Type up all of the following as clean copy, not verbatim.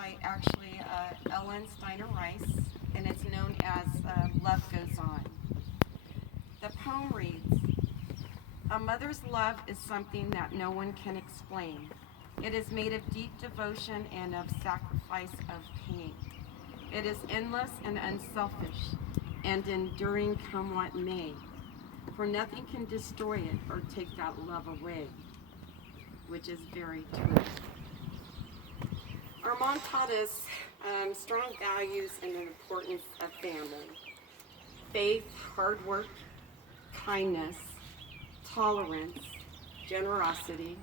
by actually Ellen Steiner Rice, and it's known as Love Goes On. The poem reads, "A mother's love is something that no one can explain. It is made of deep devotion and of sacrifice of pain. It is endless and unselfish and enduring come what may, for nothing can destroy it or take that love away," which is very true. Our mom taught us strong values and the importance of family. Faith, hard work, kindness, tolerance, generosity,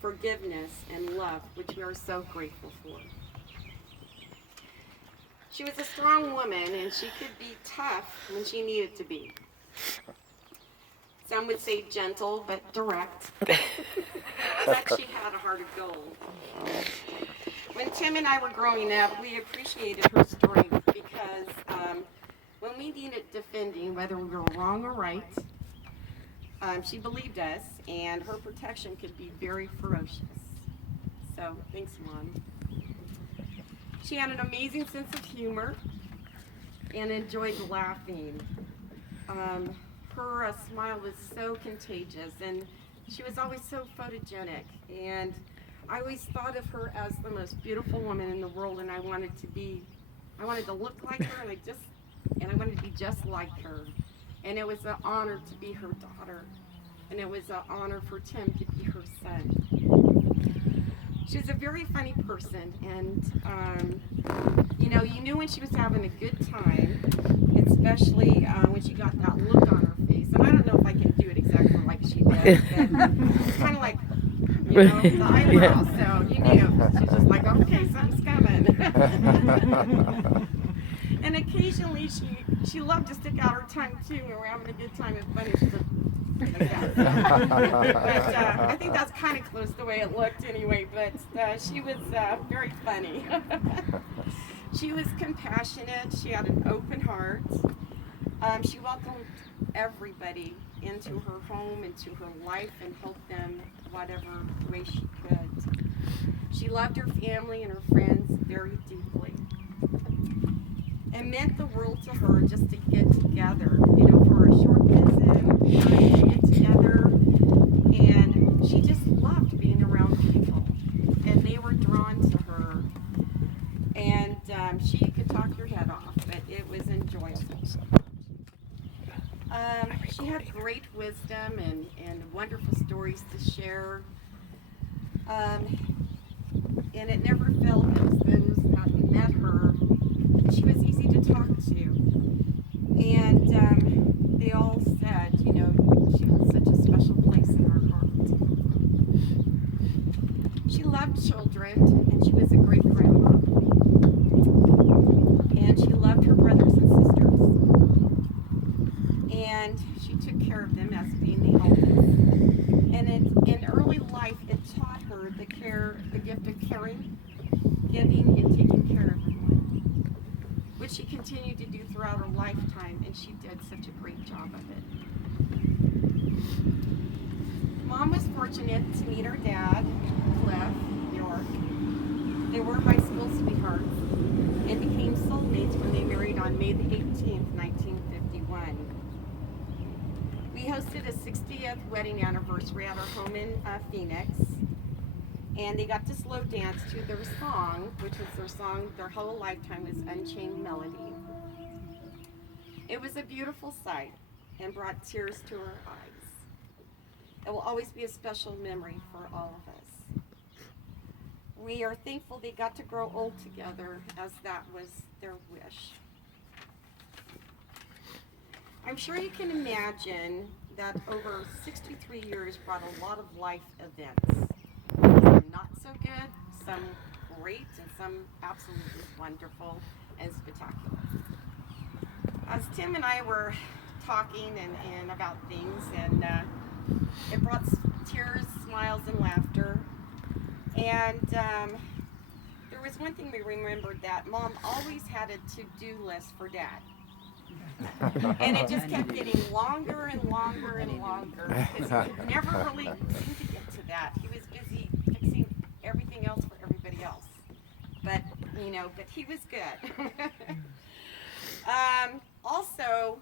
forgiveness, and love, which we are so grateful for. She was a strong woman, and she could be tough when she needed to be. Some would say gentle, but direct. But she had a heart of gold. When Tim and I were growing up, we appreciated her strength because when we needed defending, whether we were wrong or right, she believed us, and her protection could be very ferocious. So, thanks, Mom. She had an amazing sense of humor and enjoyed laughing. Her smile was so contagious, and she was always so photogenic. And I always thought of her as the most beautiful woman in the world, and I wanted to look like her, and I wanted to be just like her. And it was an honor to be her daughter, and it was an honor for Tim to be her son. She was a very funny person, and you knew when she was having a good time, especially when she got that look on her face. And I don't know if I can do it exactly like she did, but it's kind of like, the eyebrows, so you knew. She's just like, okay, something's coming. And occasionally she loved to stick out her tongue too when we're having a good time. It's funny, she's like that. But I think that's kind of close the way it looked anyway, but she was very funny. She was compassionate. She had an open heart. She welcomed everybody into her home, into her life, and helped them whatever way she could. She loved her family and her friends very deeply. It meant the world to her just to get together, for a short visit, to get together. And she just loved being around people, and they were drawn to her. And she could talk your head off, but it was enjoyable. She had great wisdom and wonderful stories to share. And it never felt as those that met her, she was easy to talk to. And they all said, she had such a special place in her heart. She loved children, and she was a great grandma. And she loved her brothers and sisters. And she took care of them as being the eldest. And in early life, it taught her the gift of caring, giving, and taking care of everyone, which she continued to do throughout her lifetime, and she did such a great job of it. Mom was fortunate to meet her dad, Cliff York. They were high school sweethearts and became soulmates when they married on May the 18th, 1951. We hosted a 60th wedding anniversary at our home in Phoenix, and they got to slow dance to their song, which was their song their whole lifetime, was Unchained Melody. It was a beautiful sight and brought tears to our eyes. It will always be a special memory for all of us. We are thankful they got to grow old together, as that was their wish. I'm sure you can imagine that over 63 years brought a lot of life events. Some not so good, some great, and some absolutely wonderful and spectacular. As Tim and I were talking and about things, and it brought tears, smiles, and laughter. And there was one thing we remembered, that Mom always had a to-do list for Dad. And it just kept getting longer and longer and longer, because he never really seemed to get to that. He was busy fixing everything else for everybody else. But you know, but he was good. Also,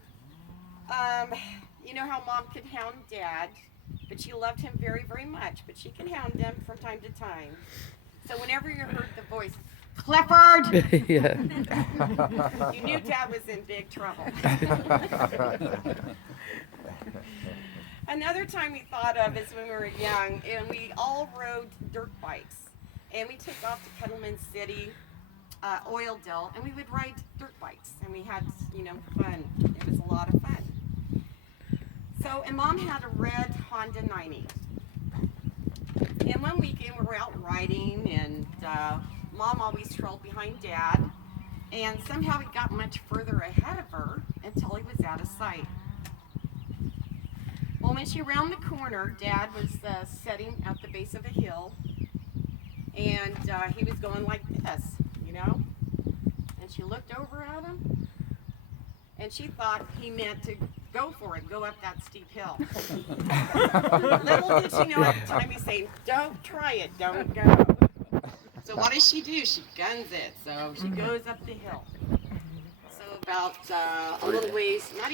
you know how Mom could hound Dad, but she loved him very, very much, but she can hound him from time to time. So whenever you heard the voice, Clifford! Yeah. You knew Dad was in big trouble. Another time we thought of is when we were young, and we all rode dirt bikes. And we took off to Kettleman City, Oildale, and we would ride dirt bikes. And we had, you know, fun. It was a lot of fun. So, and Mom had a red Honda 90. And one weekend we were out riding, and Mom always strolled behind Dad. And somehow he got much further ahead of her until he was out of sight. Well, when she rounded the corner, Dad was sitting at the base of a hill, and he was going like this, you know? And she looked over at him, and she thought he meant to go for it, go up that steep hill. Little did she know at the time he's saying, don't try it, don't go. So what does she do? She guns it, so she goes up the hill. So about a little ways, not